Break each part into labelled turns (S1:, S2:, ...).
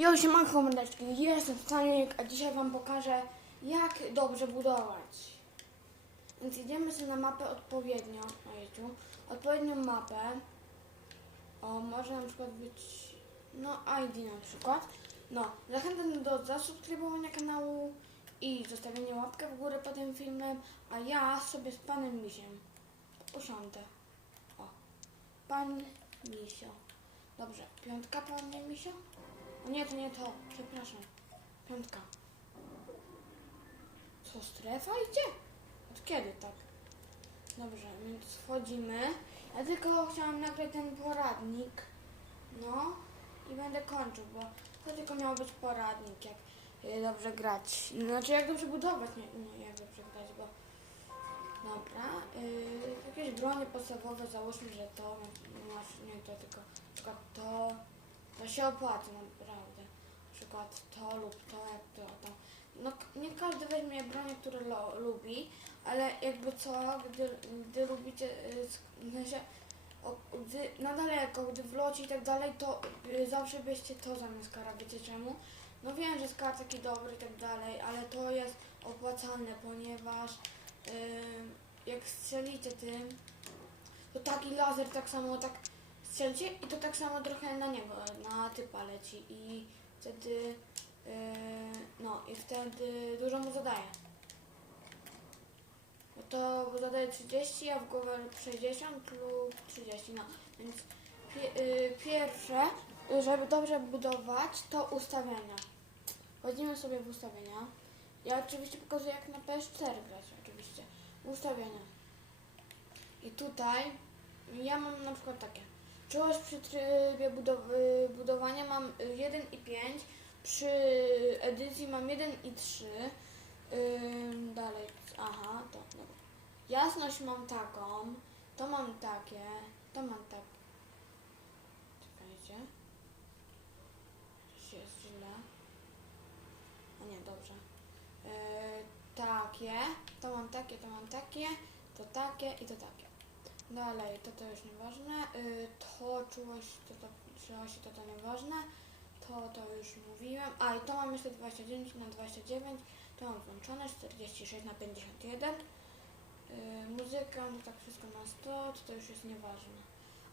S1: Jo, siemanko mordeczki, jestem Stanik, a dzisiaj wam pokażę jak dobrze budować. Więc idziemy sobie na mapę odpowiednią, ojejciu, odpowiednią mapę. O, może na przykład być, no ID na przykład. No, zachęcam do zasubskrybowania kanału i zostawienia łapkę w górę pod tym filmem, a ja sobie z panem Misiem usiądę. O, pan Misio. Dobrze, piątka panie Misio? O nie, to nie to, przepraszam. Piątka. Co, strefa idzie? Od kiedy tak? Dobrze, więc wchodzimy. Ja tylko chciałam nagrać ten poradnik. No i będę kończył, bo to tylko miał być poradnik, jak dobrze grać. Znaczy, jak dobrze budować, nie, nie jak dobrze grać, bo... Dobra, y, jakieś bronie podstawowe, załóżmy, że to, znaczy nie to, tylko przykład to, to się opłaca naprawdę. Na przykład to lub to, jak to. No, nie każdy weźmie broń, które lubi, ale jakby co, gdy, gdy lubicie, y, o, gdy, na daleko, gdy w locie i tak dalej, to y, zawsze byście to zamiast kara, wiecie czemu? No wiem, że skar taki dobry i tak dalej, ale to jest opłacalne, ponieważ y, jak strzelicie tym, to taki laser tak samo tak strzelcie i to tak samo trochę na niego, na typa leci i wtedy yy, no i wtedy dużo mu zadaje. No to zadaje 30, a w głowę 60 lub 30, no więc pie, yy, pierwsze, żeby dobrze budować, to ustawienia. Wchodzimy sobie w ustawienia. Ja oczywiście pokazuję jak na PS4 grać, oczywiście. Ustawienia. I tutaj ja mam na przykład takie. Czułość przy trybie budowy, budowania mam 1 i 5, przy edycji mam 1 i 3. Ym, dalej, aha, to dobra. Jasność mam taką, to mam takie, to mam tak. Czekajcie. Coś jest źle. O nie, dobrze. Yy, takie, to mam takie, to mam takie, to takie i to takie. Dalej, to to już nieważne. Yy, to czułość, to to czułość, to to nieważne. To to już mówiłem. A i to mam jeszcze 29 na 29. To mam włączone 46 na 51. Yy, muzyka, no tak wszystko na 100, to to już jest nieważne.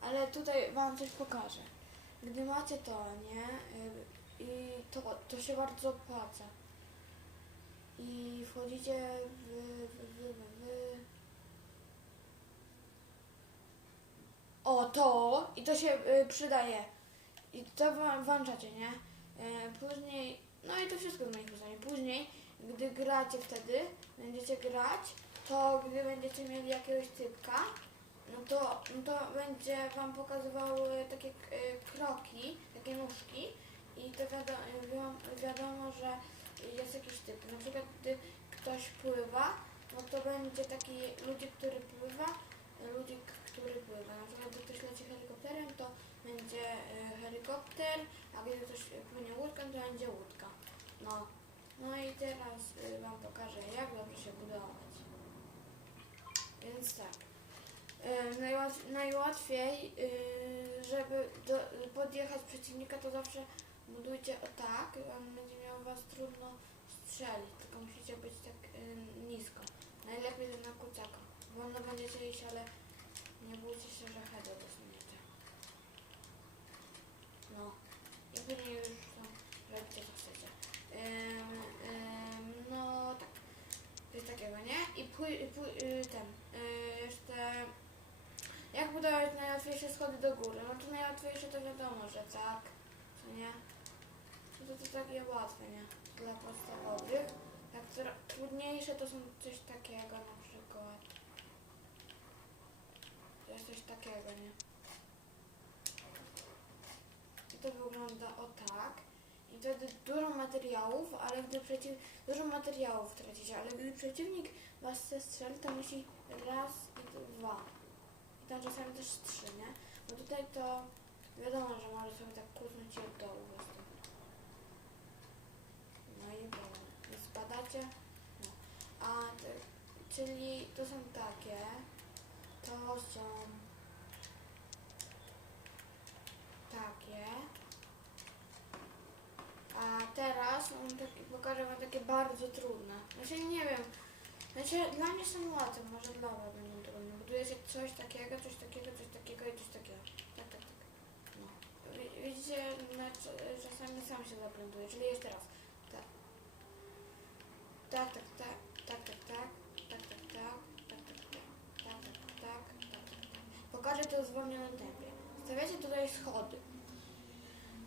S1: Ale tutaj wam coś pokażę. Gdy macie to, nie? Yy, I to, to się bardzo opłaca. I wchodzicie w, w, w, w, w O, to się y, przydaje. I to włączacie, nie? Y, później, no i to wszystko w moich ustawieniach. Później, gdy gracie wtedy, będziecie grać, to gdy będziecie mieli jakiegoś typka, no to, no to będzie wam pokazywały takie y, kroki, takie nóżki i to wiadomo, wiadomo, że jest jakiś typ. Na przykład, gdy ktoś pływa, no to będzie taki ludzi, który pływa, ludzi, który pływa. Na przykład, gdy ktoś leci helikopterem, to będzie y, helikopter, a gdy ktoś płynie łódką, to będzie łódka. No. No i teraz y, Wam pokażę, jak dobrze się budować. Więc tak. Najłat, najłatwiej, żeby podjechać przeciwnika, to zawsze budujcie o tak, on będzie miał Was trudno strzelić, tylko musicie być tak nisko. Najlepiej na kucaka. Wolno będziecie iść, ale nie bójcie się, że headę dostaniecie. No. I później już tam robicie co chcecie. Ym, ym, no tak. Coś takiego, nie? I pój, pój, y, ten. Y, jeszcze jak budować najłatwiejsze schody do góry? No to najłatwiejsze to wiadomo, że tak. Co nie? No to, to takie łatwe, nie? Dla podstawowych. Tak trudniejsze to są coś takiego na przykład. Jest coś takiego, nie? I to wygląda o tak. I wtedy dużo materiałów, ale gdy przeciw... Dużo materiałów tracicie, ale gdy przeciwnik was zestrzeli, to musi raz i dwa. I tam czasami też trzy, nie? Bo tutaj to wiadomo, że może sobie tak kucnąć i od dołu. No i spadacie. No. A czyli to są takie. To są takie. taki, pokażę wam takie bardzo trudne. Znaczy nie wiem. Znaczy dla mnie są łatwe, może dla was będą trudne. Budujecie coś takiego, coś takiego, coś takiego i coś takiego. Tak, tak, tak. No. Wi- Widzicie, czasami sam się zaplątuje, czyli jeszcze raz. Tak, tak, tak, W zwolnionym tempie. Stawiacie tutaj schody.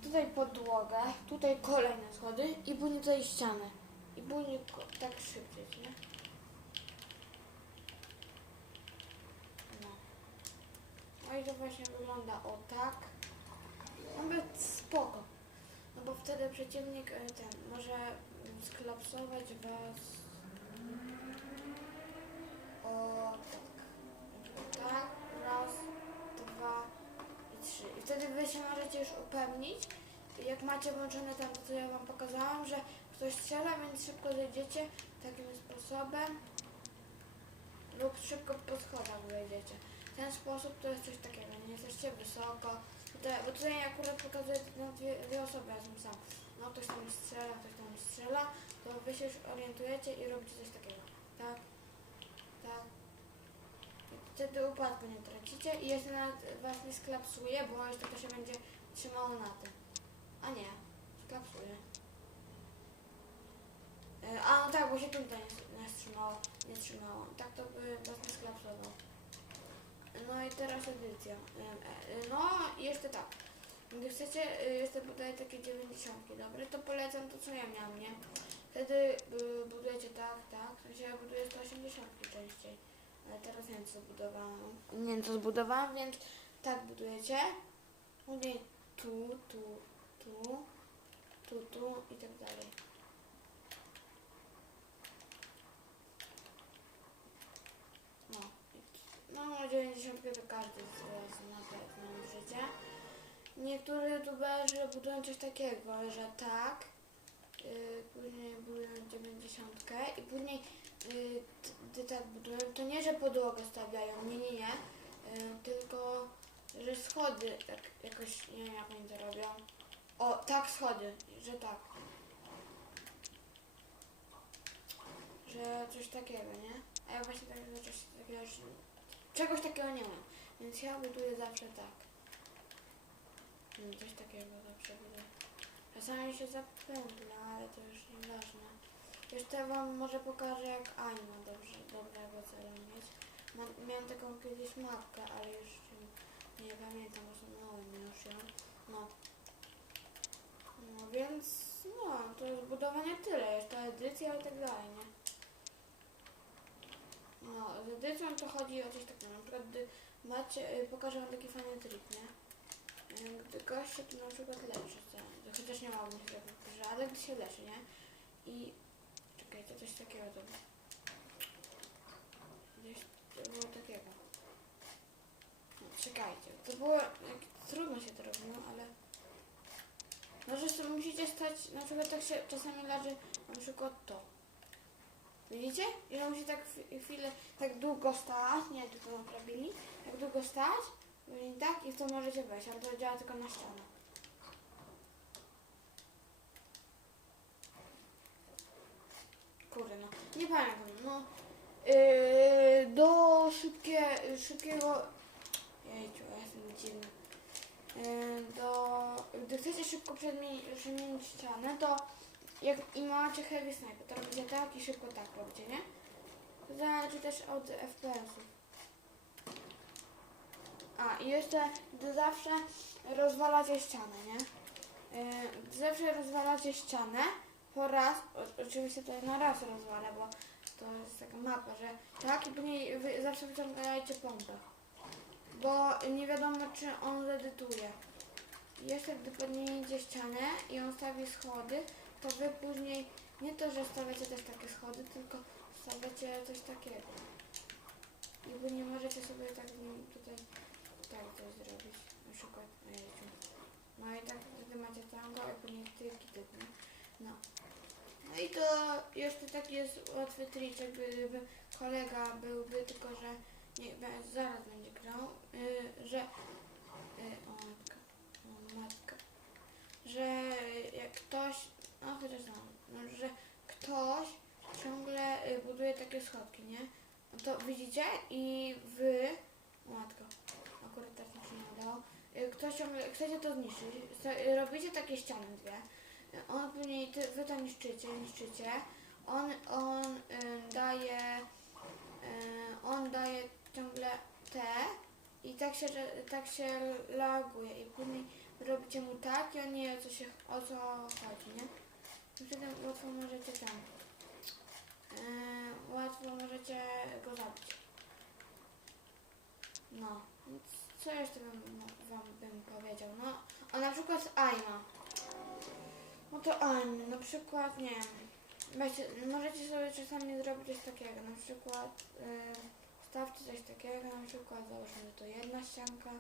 S1: Tutaj podłogę, tutaj kolejne schody i później tutaj ścianę. I później tak szybciej, nie? No. No i to właśnie wygląda o tak. Nawet spoko. No bo wtedy przeciwnik e, ten może skolapsować was o tak. Tak, wtedy wy się możecie już upewnić, jak macie włączone tam, co ja wam pokazałam, że ktoś strzela, więc szybko zejdziecie takim sposobem lub szybko po schodach wejdziecie. W ten sposób to jest coś takiego, nie jesteście wysoko, tutaj, bo tutaj akurat pokazuję na dwie, dwie osoby, jestem sam. No ktoś tam strzela, ktoś tam strzela, to wy się już orientujecie i robicie coś takiego. Tak, tak. Wtedy upadku nie tracicie i jeszcze nawet was nie sklapsuje, bo jeszcze to się będzie trzymało na tym. A nie, sklapsuje. E, A no tak, bo się tutaj nie, trzymało, nie trzymało. Tak to by was nie sklapsował. No i teraz edycja. E, e, No jeszcze tak. Gdy chcecie jeszcze budować takie 90, dobre, to polecam to co ja miałam, nie? Wtedy budujecie tak, tak. W sensie ja buduję 180 częściej. Ale teraz nie wiem co zbudowałam. Nie wiem co zbudowałam, więc tak budujecie. Później tu, tu, tu, tu, tu i tak dalej. No. No 90 to każdy z na pewno życie. Niektórzy youtuberzy budują coś takiego, że tak, yy, później budują 90 i później t- gdy tak budują, to nie, że podłogę stawiają, nie, nie, nie, yy, tylko, że schody tak jakoś, nie wiem jak oni to robią. O, tak schody, że tak. Że coś takiego, nie? A ja właśnie tak, coś takiego, czegoś takiego nie mam, więc ja buduję zawsze tak. Mm, Coś takiego zawsze buduję. Czasami się zapętla, ale to. Jeszcze wam może pokażę jak Anima dobrze, dobrego celu mieć. Ma, miałam taką kiedyś mapkę, ale już nie, pamiętam, usunąłem już ją. No. No więc, no, to jest budowanie tyle, jeszcze edycja i tak dalej, nie? No, z edycją to chodzi o coś takiego, na przykład gdy macie, y, pokażę wam taki fajny trik, nie? Y, Gdy gość się tu na przykład leczy, to- chociaż nie się tak pokaże, ale gdy się leczy, nie? I czekajcie, coś takiego to było. Gdzieś to było takiego. No, czekajcie, to było, jak, trudno się to robiło, ale no, że sobie musicie stać, na przykład tak się czasami leży, na przykład to. Widzicie? I on musi tak chwi- chwilę, tak długo stać, nie, tylko naprawili, tak długo stać, i tak, i w to możecie wejść, ale to działa tylko na ścianę. Kurde, no, nie pamiętam, no. Yy, do szybkie, szybkiego, jejciu, ja jestem dziwny. Yy, do, gdy chcecie szybko przemienić ścianę, to jak i macie heavy sniper, to robicie tak i szybko tak robicie, nie? Zależy też od FPS-ów. A, i jeszcze gdy zawsze rozwalacie ścianę, nie? Yy, zawsze rozwalacie ścianę, po raz, oczywiście to na raz rozwalę, bo to jest taka mapa, że tak i później wy zawsze wyciągajcie pompę. Bo nie wiadomo, czy on zedytuje. Jeszcze gdy podniesiecie ścianę i on stawi schody, to wy później nie to, że stawiacie też takie schody, tylko stawiacie coś takiego. I wy nie możecie sobie tak tutaj tak coś zrobić. Na przykład, ojejciu. No i tak wtedy macie tango i później tyki, tyki. No. No i to jeszcze taki jest łatwy triczek, gdyby kolega byłby, tylko że nie, zaraz będzie grał, yy, że... Yy, o matka, o matka. Że jak ktoś, no chociaż no, no że ktoś ciągle y, buduje takie schodki, nie? No to widzicie i wy, o akurat tak mi się nie udało, y, ktoś ciągle, chcecie to zniszczyć, robicie takie ściany dwie, Y, On później, ty, wy to niszczycie, niszczycie. On, on y, daje, y, on daje ciągle te i tak się, tak się laguje i później robicie mu tak i on nie wie o co, się, o co chodzi, nie? I wtedy łatwo możecie tam, yy, łatwo możecie go zabić. No, co jeszcze bym, wam bym powiedział? No, a na przykład Aima. No to Aima, na przykład, nie wiem, możecie sobie czasami zrobić coś takiego, na przykład yy, stawcie coś takiego, na przykład załóżmy, że to jedna ścianka,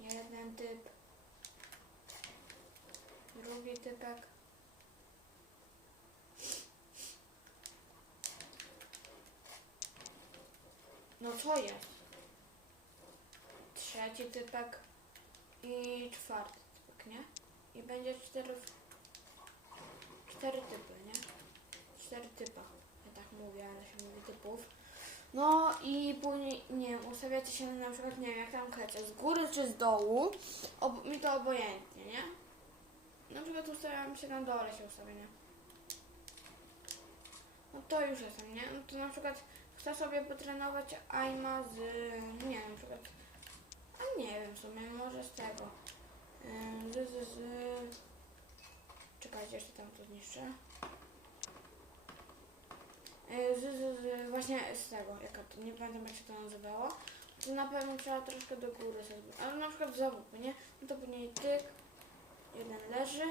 S1: jeden typ, drugi typek. No co jest? Trzeci typek i czwarty nie? I będzie cztery, cztery typy, nie? Cztery typa. Ja tak mówię, ale się mówi typów. No i później, nie wiem, ustawiacie się na przykład, nie wiem, jak tam chcecie, z góry czy z dołu, ob, mi to obojętnie, nie? Na przykład ustawiam się na dole się ustawię, nie? No to już jestem, nie? No to na przykład chcę sobie potrenować Aima z, nie wiem, na przykład, a nie wiem w sumie, może z tego, z, z, z, czekajcie, jeszcze tam to zniszczę. Z, z, z, właśnie z tego, jaka to, nie pamiętam jak się to nazywało. To na pewno trzeba troszkę do góry sobie, ale na przykład łupy, nie? No to później tyk, jeden leży.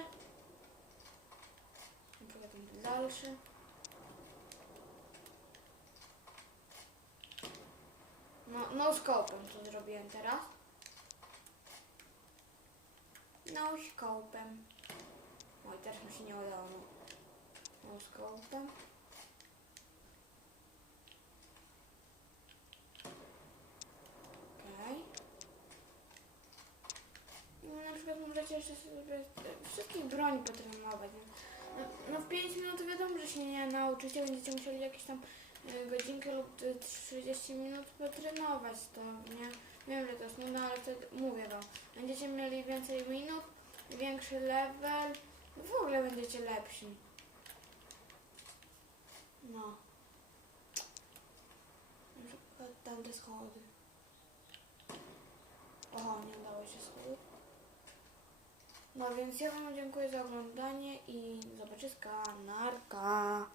S1: Na przykład ten dalszy. No, no skopem to zrobiłem teraz. No skopem. Oj, teraz mi się nie udało. No, no skopem. Okej. No, na przykład możecie jeszcze sobie wszystkich broni potrenować. No, no w 5 minut wiadomo, że się nie nauczycie, będziecie musieli jakieś tam e, godzinkę lub e, 30 minut potrenować to, nie? Wiem, że to jest nudne, ale wtedy mówię wam, będziecie mieli więcej minut, większy level, w ogóle będziecie lepsi. No. Na przykład tamte schody. O, nie udało się schodów. No więc ja wam dziękuję za oglądanie i zobaczyska. Narka.